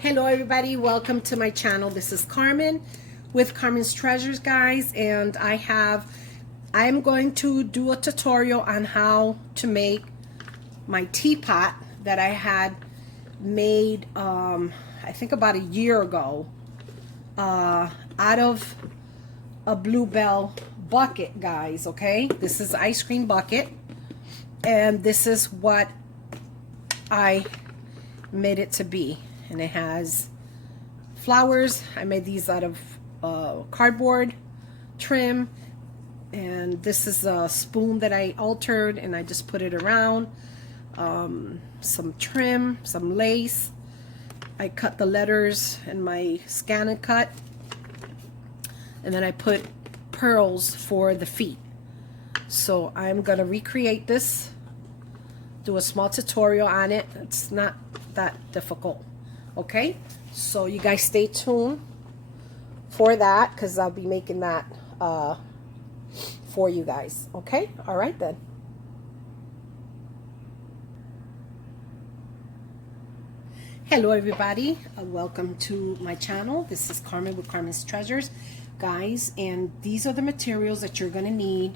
Hello everybody, welcome to my channel. This is Carmen with Carmen's Treasures, guys, and I'm going to do a tutorial on how to make my teapot that I had made I think about a year ago out of a Bluebell bucket, guys. Okay, this is ice cream bucket, and this is what I made it to be. And it has flowers. I made these out of cardboard trim, and this is a spoon that I altered and I just put it around. Some trim, some lace. I cut the letters in my scan and cut, and then I put pearls for the feet. So I'm gonna recreate this, do a small tutorial on it. It's not that difficult. Okay, so you guys stay tuned for that, because I'll be making that for you guys. Okay, all right then. Hello everybody, welcome to my channel. This is Carmen with Carmen's Treasures, guys, and these are the materials that you're going to need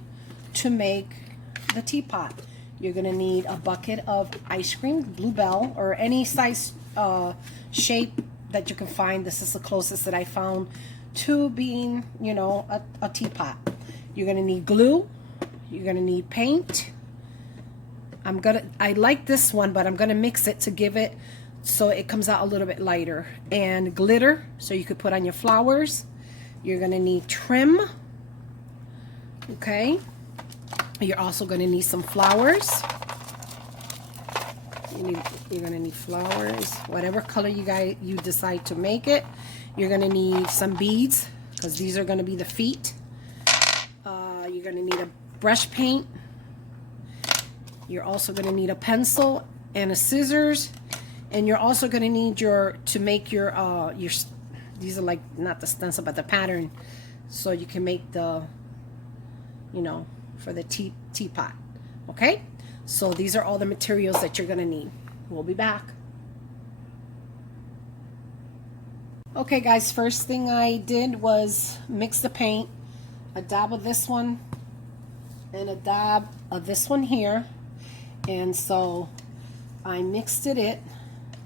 to make the teapot. You're going to need a bucket of ice cream, Bluebell, or any size shape that you can find. This is the closest that I found to being, you know, a teapot. You're going to need glue. You're going to need paint. I like this one, but I'm going to mix it to give it so it comes out a little bit lighter. And glitter, so you could put on your flowers. You're going to need trim. Okay. You're also going to need some flowers. You're going to need flowers, whatever color you decide to make it. You're going to need some beads, because these are going to be the feet. You're going to need a brush paint. You're also going to need a pencil and a scissors. And you're also going to need to make your these are like not the stencil but the pattern, so you can make the, you know, for the teapot. Okay, so these are all the materials that you're going to need. We'll be back. Okay guys, first thing I did was mix the paint. A dab of this one and a dab of this one here, and so I mixed it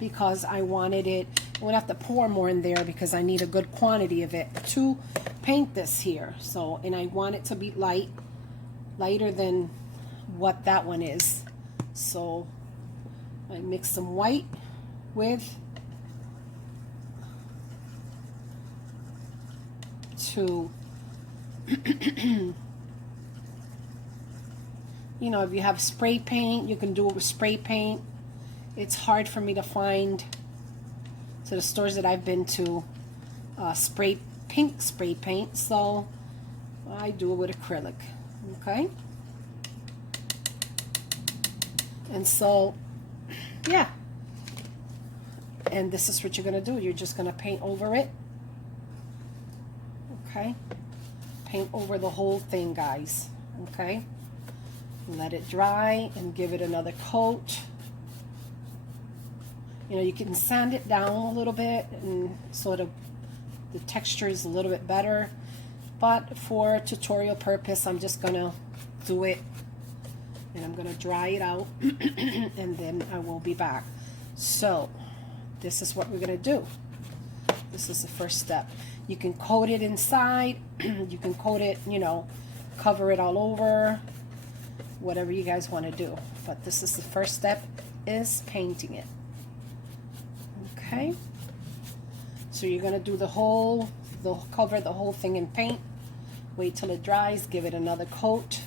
because I wanted it. I'm gonna have to pour more in there because I need a good quantity of it to paint this here. So, and I want it to be lighter than what that one is. So I mix some white with you know, if you have spray paint, you can do it with spray paint. It's hard for me to find, to the stores that I've been to, pink spray paint, so I do it with acrylic. Okay, and so yeah, and this is what you're gonna do. You're just gonna paint over it. Okay, paint over the whole thing, guys. Okay, let it dry and give it another coat. You know, you can sand it down a little bit and sort of the texture is a little bit better, but for tutorial purpose I'm just gonna do it, and I'm gonna dry it out and then I will be back. So this is what we're gonna do. This is the first step. You can coat it inside, you can coat it, you know, cover it all over, whatever you guys want to do, but this is the first step, is painting it. Okay, so you're gonna do cover the whole thing in paint, wait till it dries, give it another coat,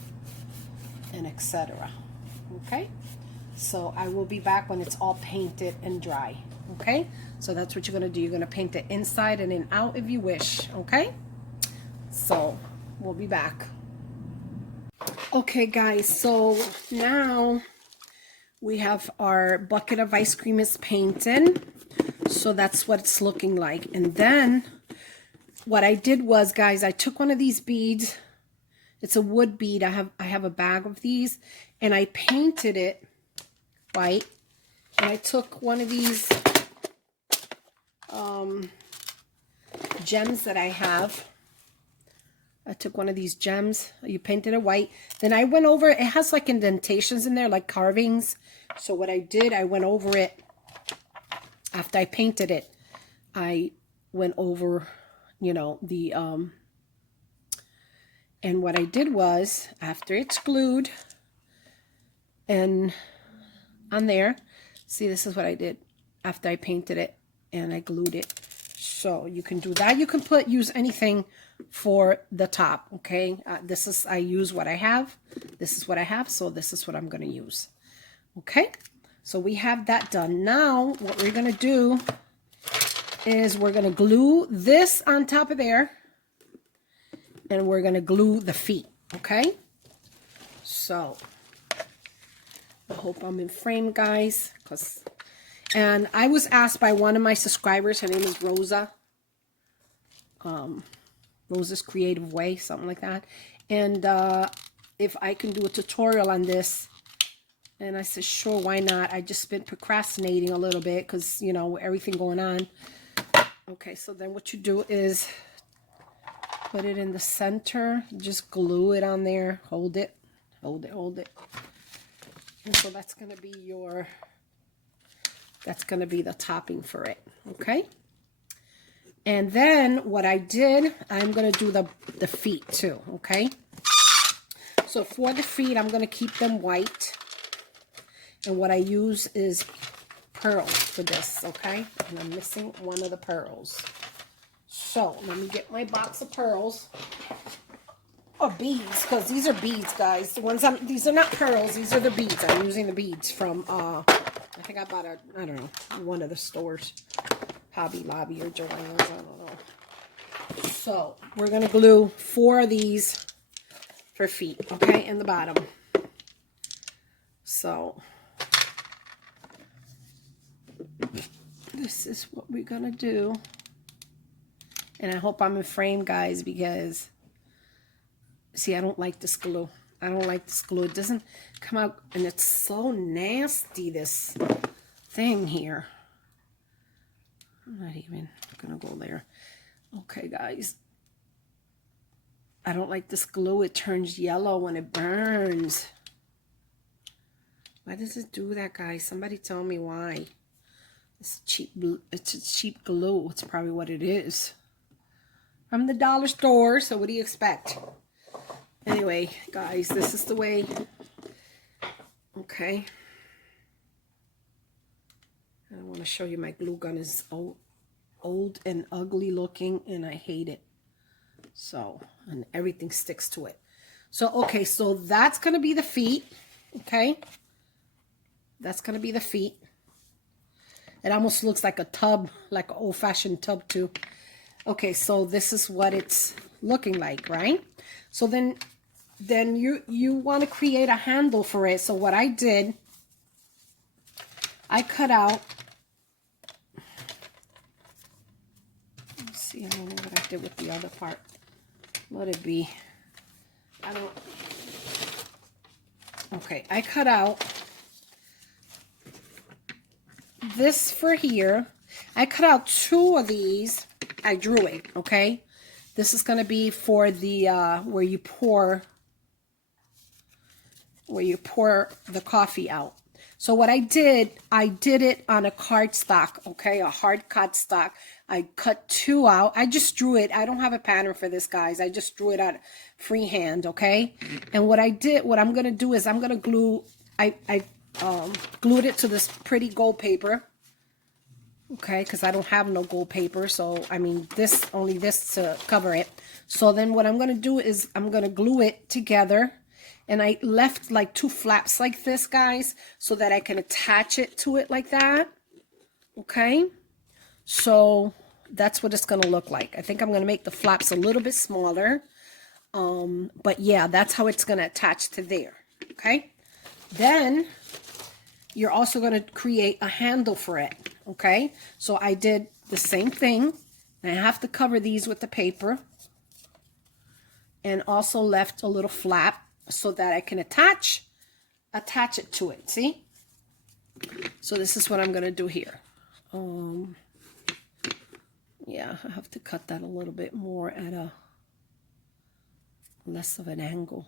and etc. Okay, so I will be back when it's all painted and dry. Okay, so that's what you're gonna do. You're gonna paint it inside and then out if you wish. Okay, so we'll be back. Okay guys, so now we have our bucket of ice cream is painted. So that's what it's looking like. And then what I did was, guys, I took one of these beads. It's a wood bead. I have a bag of these, and I painted it white. And I took one of these gems that I have. I took one of these gems. You painted it white. Then I went over, it has like indentations in there, like carvings. So what I did, I went over it. After I painted it, I went over, you know, the, and what I did was, after it's glued, and on there, see, this is what I did after I painted it and I glued it. So you can do that. You can use anything for the top, okay? I use what I have. This is what I have, so this is what I'm going to use. Okay? So we have that done. Now, what we're going to do is we're going to glue this on top of there, and we're going to glue the feet, okay? So I hope I'm in frame, guys, and I was asked by one of my subscribers, her name is Rosa, Rosa's Creative Way, something like that, and if I can do a tutorial on this, and I said, sure, why not? I just been procrastinating a little bit because, you know, everything going on. Okay, so then what you do is put it in the center, just glue it on there, hold it, hold it, hold it. And so that's going to be the topping for it, okay? And then what I did, I'm going to do the feet too, okay? So for the feet, I'm going to keep them white. And what I use is pearls for this, okay? And I'm missing one of the pearls. So let me get my box of pearls. Or beads, because these are beads, guys. These are not pearls, these are the beads. I'm using the beads from, I think I bought I don't know, one of the stores. Hobby Lobby or Joann's, I don't know. So, we're going to glue 4 of these for feet, okay, in the bottom. So, this is what we're going to do. And I hope I'm in frame, guys, because, see, I don't like this glue. I don't like this glue. It doesn't come out, and it's so nasty, this thing here. I'm not even going to go there. Okay, guys. I don't like this glue. It turns yellow when it burns. Why does it do that, guys? Somebody tell me why. It's cheap. It's a cheap glue. It's probably what it is. From the dollar store, so what do you expect? Anyway, guys, this is the way. Okay. I want to show you my glue gun is old and ugly looking, and I hate it. So, and everything sticks to it. So, okay, so that's going to be the feet. Okay. That's going to be the feet. It almost looks like a tub, like an old-fashioned tub too. Okay, so this is what it's looking like, right? So then you want to create a handle for it. So what I did, I cut out, let's see, I don't know what I did with the other part. Let it be. Okay, I cut out this for here. I cut out 2 of these. I drew it, okay? This is going to be for the, where you pour the coffee out. So what I did it on a cardstock, okay? A hard cardstock. I cut 2 out. I just drew it. I don't have a pattern for this, guys. I just drew it out freehand, okay? And what I'm going to do is I'm going to glue, I glued it to this pretty gold paper. Okay, because I don't have no gold paper, so I mean only this to cover it. So then what I'm going to do is I'm going to glue it together, and I left like 2 flaps like this, guys, so that I can attach it to it like that. Okay, so that's what it's going to look like. I think I'm going to make the flaps a little bit smaller, but yeah, that's how it's going to attach to there. Okay, then you're also going to create a handle for it. Okay, so I did the same thing. I have to cover these with the paper, and also left a little flap so that I can attach it to it. See? So this is what I'm going to do here. Yeah, I have to cut that a little bit more at a less of an angle.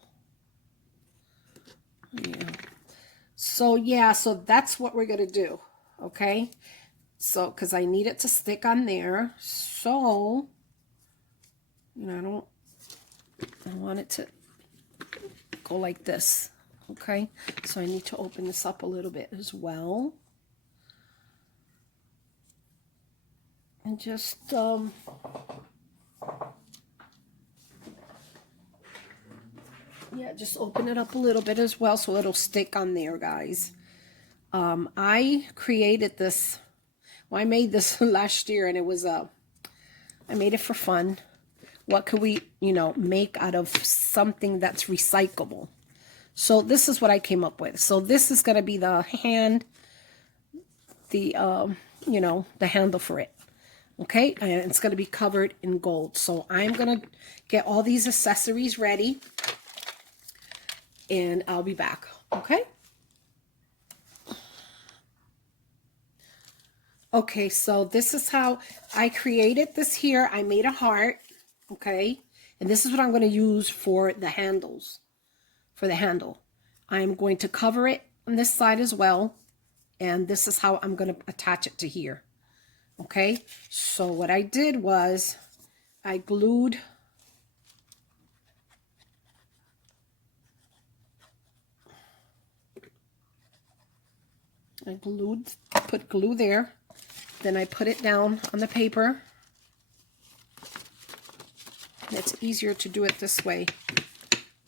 Yeah. So yeah, so that's what we're gonna do. Okay. So, because I need it to stick on there. So, you know, I want it to go like this. Okay. So I need to open this up a little bit as well. And just, yeah, just open it up a little bit as well so it'll stick on there, guys. I created this, well, I made this last year, and it was, I made it for fun. What could we, make out of something that's recyclable? So this is what I came up with. So this is going to be the the handle for it. Okay, and it's going to be covered in gold. So I'm going to get all these accessories ready, and I'll be back. Okay. Okay, so this is how I created this here. I made a heart. Okay, and this is what I'm going to use for the handles. For the handle, I'm going to cover it on this side as well, and this is how I'm going to attach it to here. Okay, so what I did was I glued put glue there, then I put it down on the paper. It's easier to do it this way.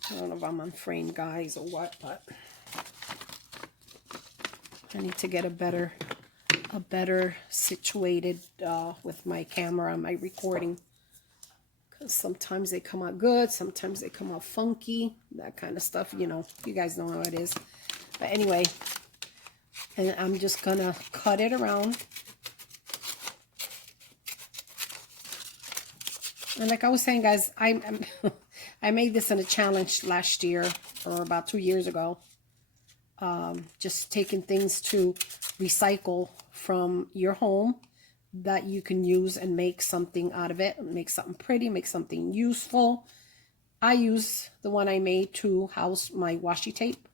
I don't know if I'm on frame, guys, or what, but I need to get a better situated with my camera and my recording, because sometimes they come out good, sometimes they come out funky, that kind of stuff. You guys know how it is. But anyway, and I'm just gonna cut it around. And like I was saying, guys, I made this in a challenge last year, or about 2 years ago. Just taking things to recycle from your home that you can use and make something out of it, make something pretty, make something useful. I use the one I made to house my washi tape.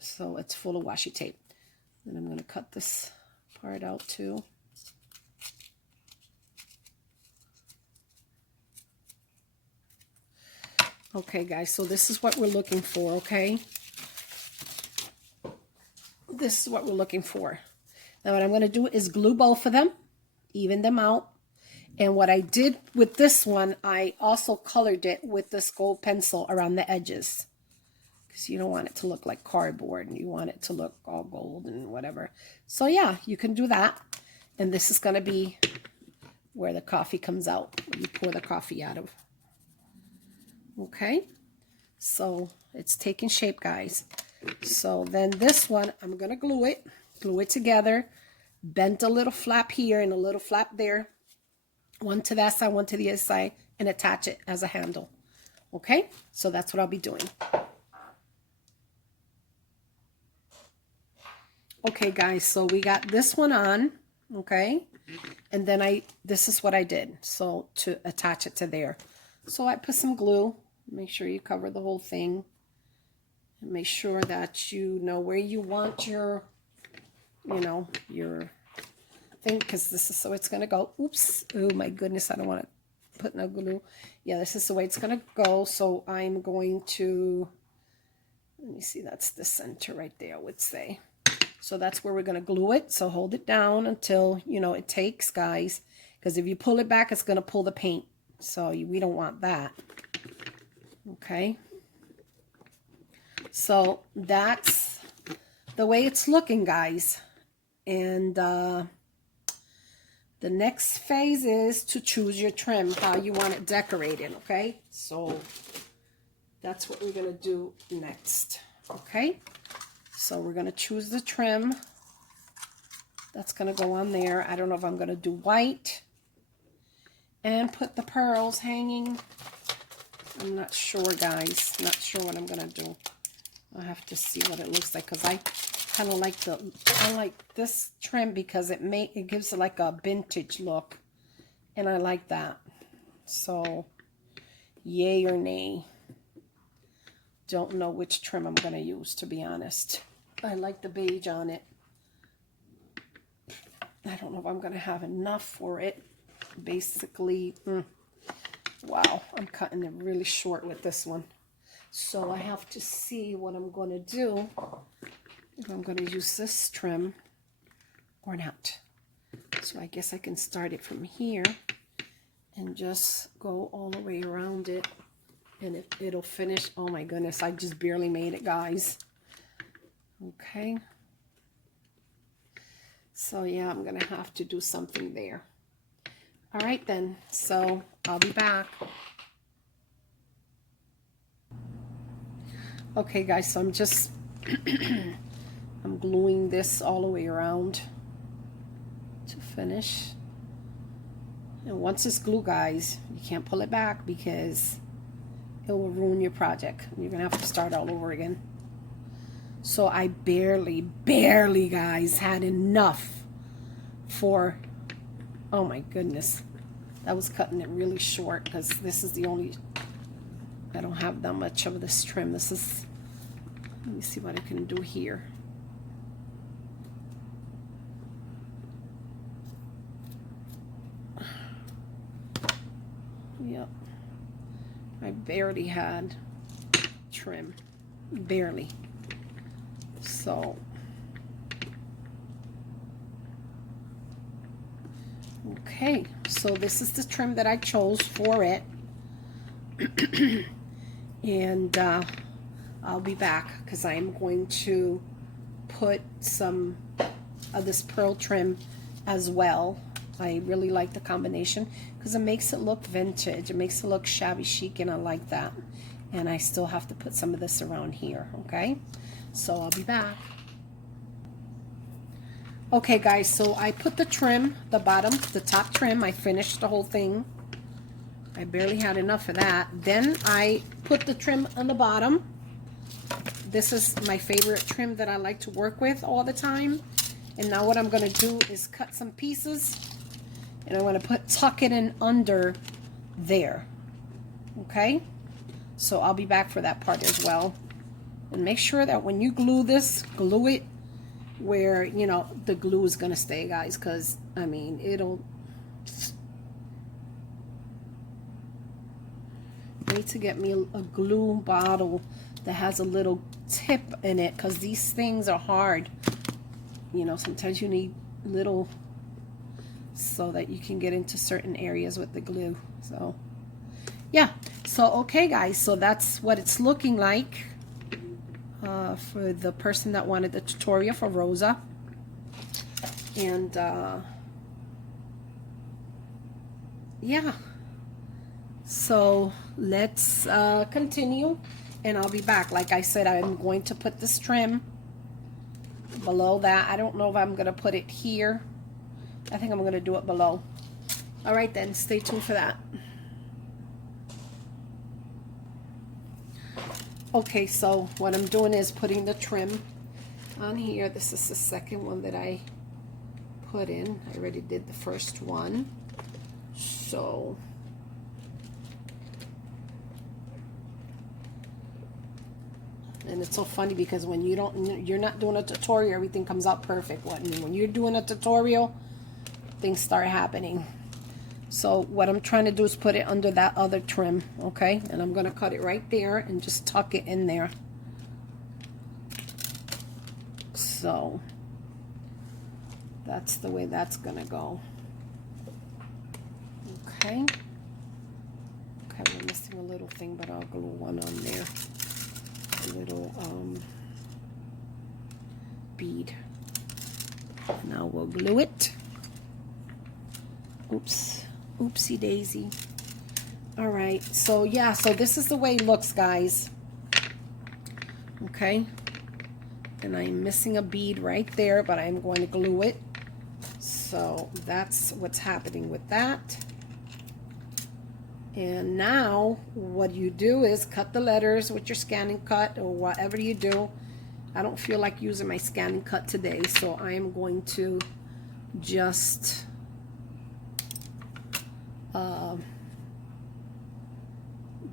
So it's full of washi tape. And I'm going to cut this part out too. Okay, guys, so this is what we're looking for, okay? This is what we're looking for. Now what I'm going to do is glue both of them, even them out. And what I did with this one, I also colored it with this gold pencil around the edges, because you don't want it to look like cardboard, and you want it to look all gold and whatever. So yeah, you can do that. And this is going to be where the coffee comes out, where you pour the coffee out of. Okay, so it's taking shape, guys. So then this one, I'm going to glue it together, bend a little flap here and a little flap there, one to that side, one to the other side, and attach it as a handle. Okay, so that's what I'll be doing. Okay, guys, so we got this one on, okay, and then this is what I did, so to attach it to there. So I put some glue. Make sure you cover the whole thing. And make sure that you know where you want your, your thing, because this is so it's going to go. Oops. Oh, my goodness. I don't want to put no glue. Yeah, this is the way it's going to go. So I'm going to, let me see, that's the center right there, I would say. So that's where we're going to glue it. So hold it down until, it takes, guys. Because if you pull it back, it's going to pull the paint. So we don't want that. Okay. So that's the way it's looking, guys. And the next phase is to choose your trim, how you want it decorated, okay? So that's what we're going to do next, okay? So we're going to choose the trim. That's going to go on there. I don't know if I'm going to do white and put the pearls hanging. I'm not sure, guys. Not sure what I'm going to do. I'll have to see what it looks like, because kind of like I like this trim because it gives it like a vintage look, and I like that. So yay or nay. Don't know which trim I'm going to use, to be honest. I like the beige on it. I don't know if I'm going to have enough for it. Basically, wow, I'm cutting it really short with this one. So I have to see what I'm going to do. If I'm going to use this trim or not. So I guess I can start it from here and just go all the way around it. And it'll finish. Oh my goodness, I just barely made it, guys. Okay. So yeah, I'm going to have to do something there. All right then, so I'll be back. Okay guys, so I'm just, I'm gluing this all the way around to finish. And once it's glue, guys, you can't pull it back because it will ruin your project. You're going to have to start all over again. So I barely, guys, had enough for, oh my goodness. I was cutting it really short because this is the only, I don't have that much of this trim. This is, let me see what I can do here. Yep. I barely had trim. Barely. So. Okay. So this is the trim that I chose for it. And I'll be back because I am going to put some of this pearl trim as well. I really like the combination because it makes it look vintage. It makes it look shabby chic, and I like that. And I still have to put some of this around here, okay? So I'll be back. Okay, guys, so I put the trim, the bottom, the top trim. I finished the whole thing. I barely had enough of that. Then I put the trim on the bottom. This is my favorite trim that I like to work with all the time. And now what I'm going to do is cut some pieces. And I'm going to tuck it in under there. Okay? So I'll be back for that part as well. And make sure that when you glue this, glue it where, you know, the glue is going to stay, guys. Because, I mean, it'll... I need to get me a glue bottle that has a little tip in it. Because these things are hard. You know, sometimes you need little... so that you can get into certain areas with the glue. So yeah, so okay guys, so that's what it's looking like for the person that wanted the tutorial for Rosa. And yeah, so let's continue, and I'll be back. Like I said, I'm going to put this trim below that. I don't know if I'm going to put it here. I think I'm going to do it below. All right, then. Stay tuned for that. Okay, so what I'm doing is putting the trim on here. This is the second one that I put in. I already did the first one. So... and it's so funny because when you're not doing a tutorial, everything comes out perfect. When you're doing a tutorial, things start happening. So what I'm trying to do is put it under that other trim, okay? And I'm going to cut it right there and just tuck it in there. So that's the way that's going to go. Okay. Okay, we're missing a little thing, but I'll glue one on there. A little bead. Now we'll glue it. Oops. Oopsie daisy. All right, so yeah, so this is the way it looks, guys. Okay, and I'm missing a bead right there, but I'm going to glue it. So that's what's happening with that. And now what you do is cut the letters with your scanning cut or whatever you do. I don't feel like using my scanning cut today, so I am going to just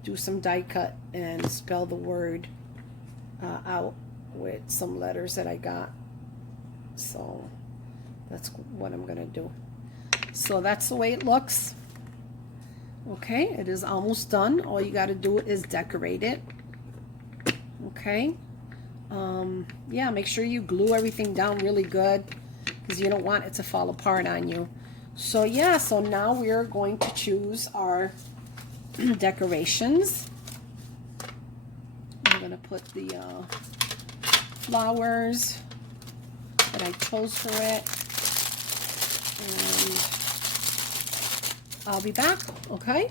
do some die cut and spell the word out with some letters that I got. So that's what I'm gonna do. So that's the way it looks. Okay, it is almost done. All you got to do is decorate it. Okay. Yeah, make sure you glue everything down really good because you don't want it to fall apart on you. So yeah, so now we're going to choose our decorations. I'm going to put the flowers that I chose for it. And I'll be back, okay?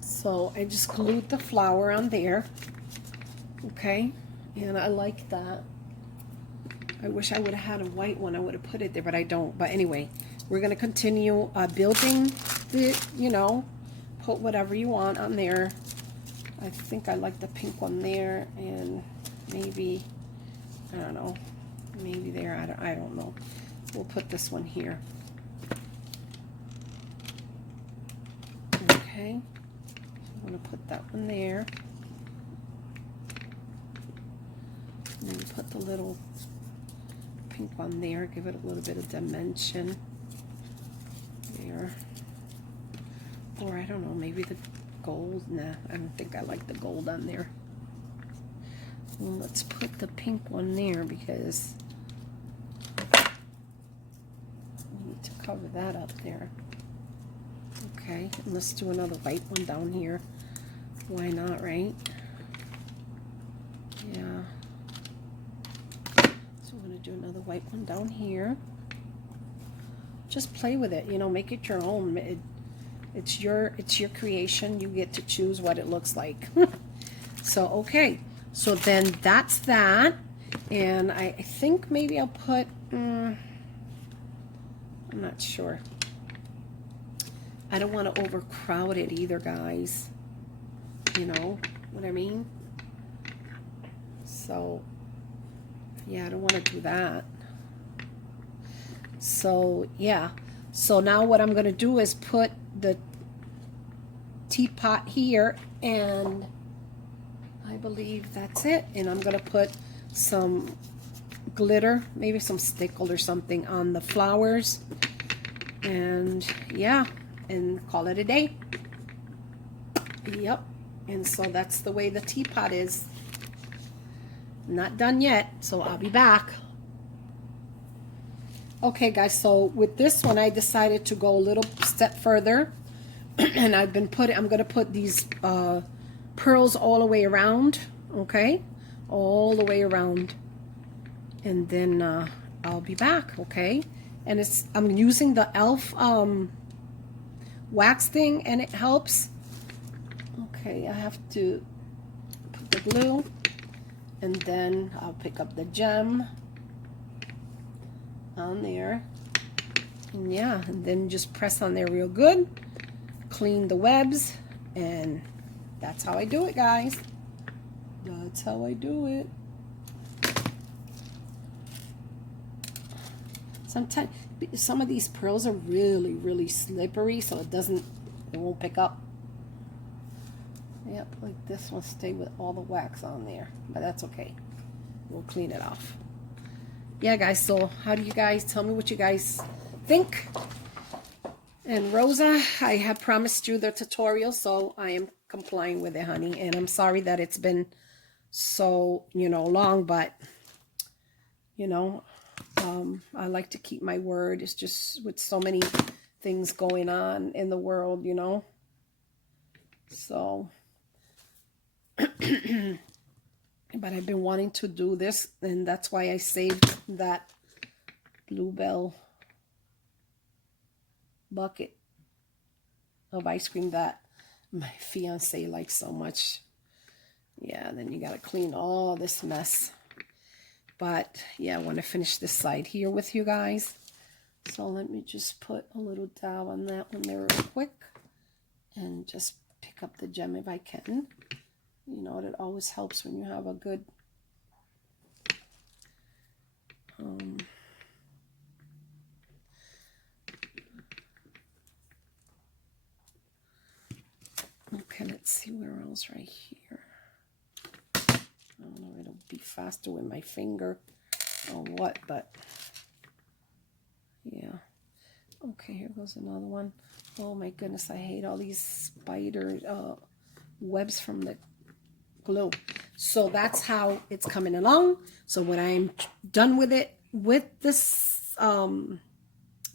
So I just glued the flower on there, okay? And I like that. I wish I would have had a white one. I would have put it there, but I don't. But anyway, we're going to continue building the, you know, put whatever you want on there. I think I like the pink one there, and maybe, I don't know, maybe there, I don't know. We'll put this one here. Okay. I'm going to put that one there. And then put the little pink one there. Give it a little bit of dimension. There. Or I don't know, maybe the gold. Nah, I don't think I like the gold on there. Well, let's put the pink one there because we need to cover that up there. Okay, and let's do another white one down here. Why not, right? Yeah. So we're going to do another white one down here. Just play with it, you know, make it your own. It's your creation. You get to choose what it looks like. So, okay. So then that's that. And I think maybe I'll put, I'm not sure. I don't want to overcrowd it either, guys. You know what I mean? So, yeah, I don't want to do that. So, yeah. So now what I'm going to do is put the teapot here, and I believe that's it. And I'm going to put some glitter, maybe some stickle or something on the flowers. And, yeah, and call it a day. Yep. And so that's the way the teapot is. Not done yet, so I'll be back. Okay, guys, so with this one, I decided to go a little step further. And I'm going to put these pearls all the way around, okay? All the way around. And then I'll be back, okay? And I'm using the e.l.f. wax thing, and it helps. Okay, I have to put the glue, and then I'll pick up the gem on there, and yeah, and then just press on there real good, clean the webs, and that's how I do it, guys. That's how I do it. Sometimes some of these pearls are really, really slippery, so it won't pick up. Yep, like this one stay with all the wax on there, but that's okay. We'll clean it off. Yeah, guys, so how do you guys, tell me what you guys think. And Rosa, I have promised you the tutorial, so I am complying with it, honey. And I'm sorry that it's been so, you know, long, but, you know, I like to keep my word. It's just with so many things going on in the world, you know. So, but I've been wanting to do this, and that's why I saved that Bluebell bucket of ice cream that my fiance likes so much. Yeah, then you gotta clean all this mess. But yeah, I want to finish this side here with you guys. So let me just put a little dab on that one there real quick, and just pick up the gem if I can. You know, it always helps when you have a good okay, let's see where else right here. I don't know, it'll be faster with my finger or what, but yeah. Okay, here goes another one. Oh my goodness, I hate all these spider webs from the glue. So that's how it's coming along. So when I'm done with it, with this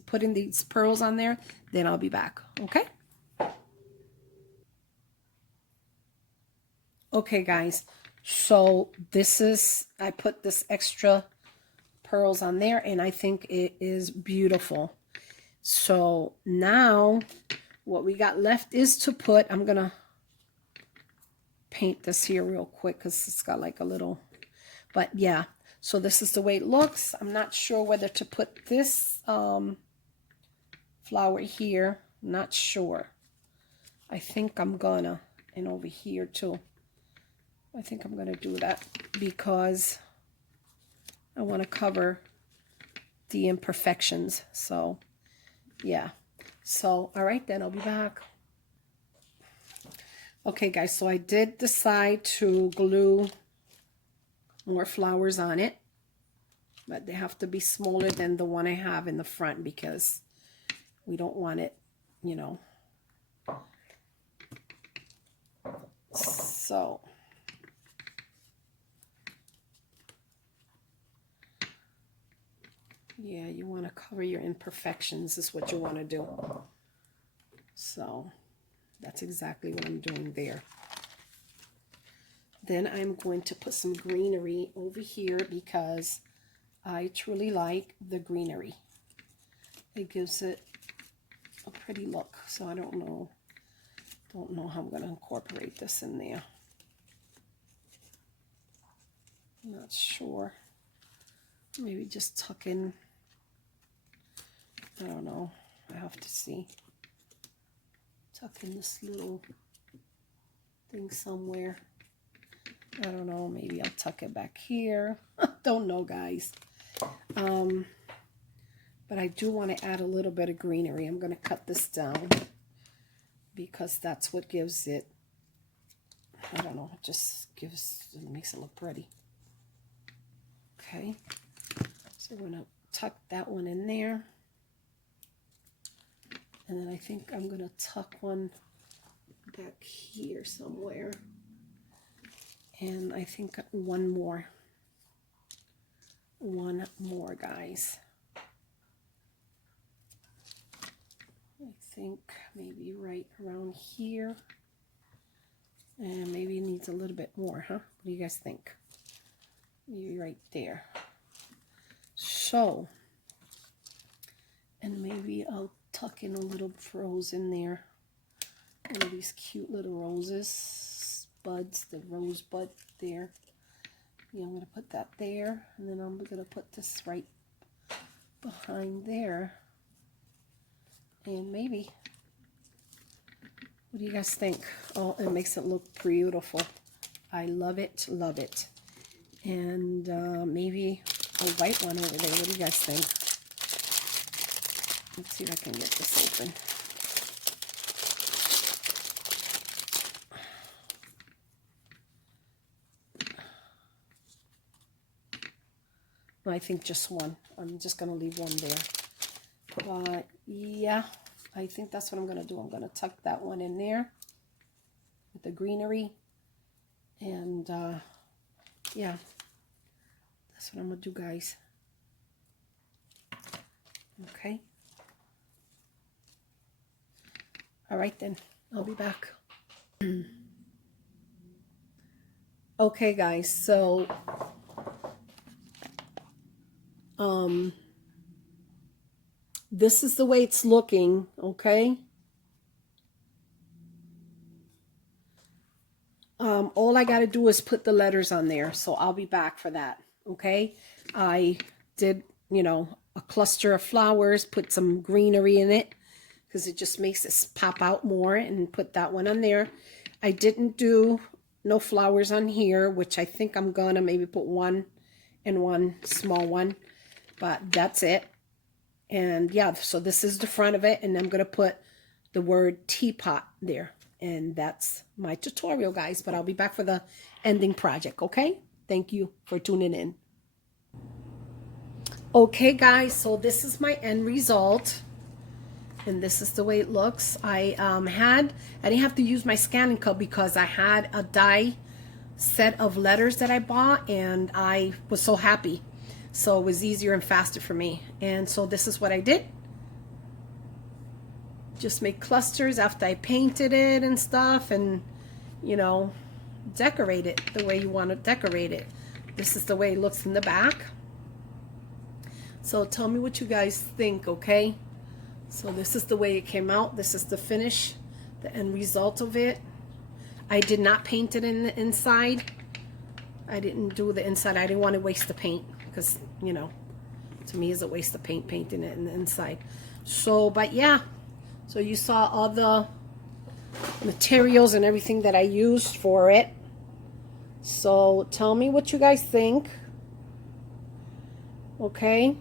putting these pearls on there, then I'll be back. Okay. Okay guys, so this is, I put this extra pearls on there and I think it is beautiful. So now what we got left is to put, I'm gonna paint this here real quick because it's got like a little, but yeah, so this is the way it looks. I'm not sure whether to put this flower here, not sure. I think I'm gonna, and over here too, I think I'm gonna do that because I want to cover the imperfections. So yeah, so all right, then I'll be back. Okay guys, so I did decide to glue more flowers on it, but they have to be smaller than the one I have in the front because we don't want it, you know. So yeah, you want to cover your imperfections is what you want to do. So that's exactly what I'm doing there. Then I'm going to put some greenery over here because I truly like the greenery. It gives it a pretty look. So I don't know how I'm going to incorporate this in there. I'm not sure. Maybe just tuck in, I don't know, I have to see. Tuck in this little thing somewhere. I don't know, maybe I'll tuck it back here. Don't know, guys. But I do want to add a little bit of greenery. I'm going to cut this down because that's what gives it, I don't know, it just gives, it makes it look pretty. Okay, so we're going to tuck that one in there. And then I think I'm going to tuck one back here somewhere. And I think one more, guys. I think maybe right around here. And maybe it needs a little bit more, huh? What do you guys think? Maybe right there. So, and maybe I'll tuck in a little rose in there. One of these cute little roses, buds, the rose bud there. Yeah, I'm going to put that there. And then I'm going to put this right behind there. And maybe, what do you guys think? Oh, it makes it look beautiful. I love it, love it. And maybe a white one over there. What do you guys think? Let's see if I can get this open. I think just one. I'm just going to leave one there. But yeah, I think that's what I'm going to do. I'm going to tuck that one in there with the greenery. And yeah, that's what I'm going to do, guys. Okay. All right, then. I'll be back. Okay, guys. So this is the way it's looking, okay? All I got to do is put the letters on there, so I'll be back for that, okay? I did, you know, a cluster of flowers, put some greenery in it, because it just makes it pop out more, and put that one on there. I didn't do no flowers on here, which I think I'm gonna maybe put one and one small one, but that's it. And yeah, so this is the front of it, and I'm gonna put the word teapot there. And that's my tutorial, guys, but I'll be back for the ending project, okay? Thank you for tuning in. Okay, guys, so this is my end result, and this is the way it looks. I didn't have to use my scanning code because I had a die set of letters that I bought, and I was so happy. So it was easier and faster for me. And so this is what I did. Just make clusters after I painted it and stuff, and you know, decorate it the way you want to decorate it. This is the way it looks in the back. So tell me what you guys think, okay? So this is the way it came out. This is the finish, the end result of it. I did not paint it in the inside. I didn't do the inside. I didn't want to waste the paint because, you know, to me it's a waste of paint painting it in the inside. So, but yeah. So you saw all the materials and everything that I used for it. So tell me what you guys think. Okay.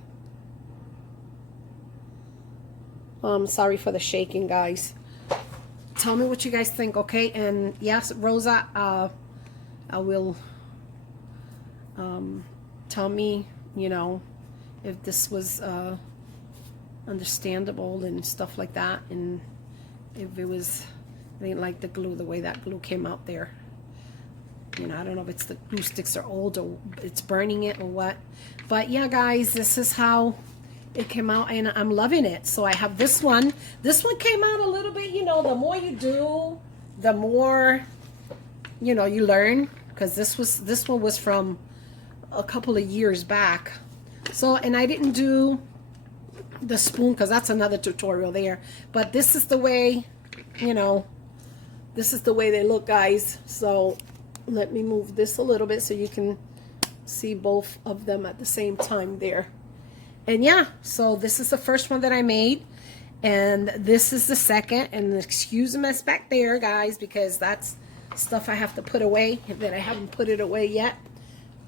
Sorry for the shaking, guys. Tell me what you guys think, okay? And yes, Rosa, I will tell me, you know, if this was understandable and stuff like that, and if it was, I didn't like the glue, the way that glue came out there. You know, I don't know if it's the glue sticks are old or it's burning it or what. But yeah, guys, this is how it came out, and I'm loving it. So I have this one. This one came out a little bit, you know, the more you do, the more, you know, you learn. Because this one was from a couple of years back. So, and I didn't do the spoon because that's another tutorial there. But this is the way, you know, this is the way they look, guys. So let me move this a little bit so you can see both of them at the same time there. And yeah, so this is the first one that I made, and this is the second. And excuse the mess back there, guys, because that's stuff I have to put away that I haven't put it away yet.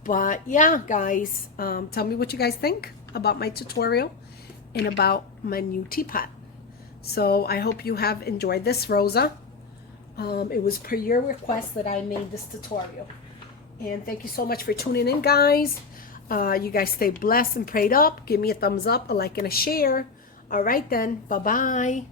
But yeah, guys, tell me what you guys think about my tutorial and about my new teapot. So I hope you have enjoyed this, Rosa. It was per your request that I made this tutorial. And thank you so much for tuning in, guys. You guys stay blessed and prayed up. Give me a thumbs up, a like, and a share. All right then. Bye-bye.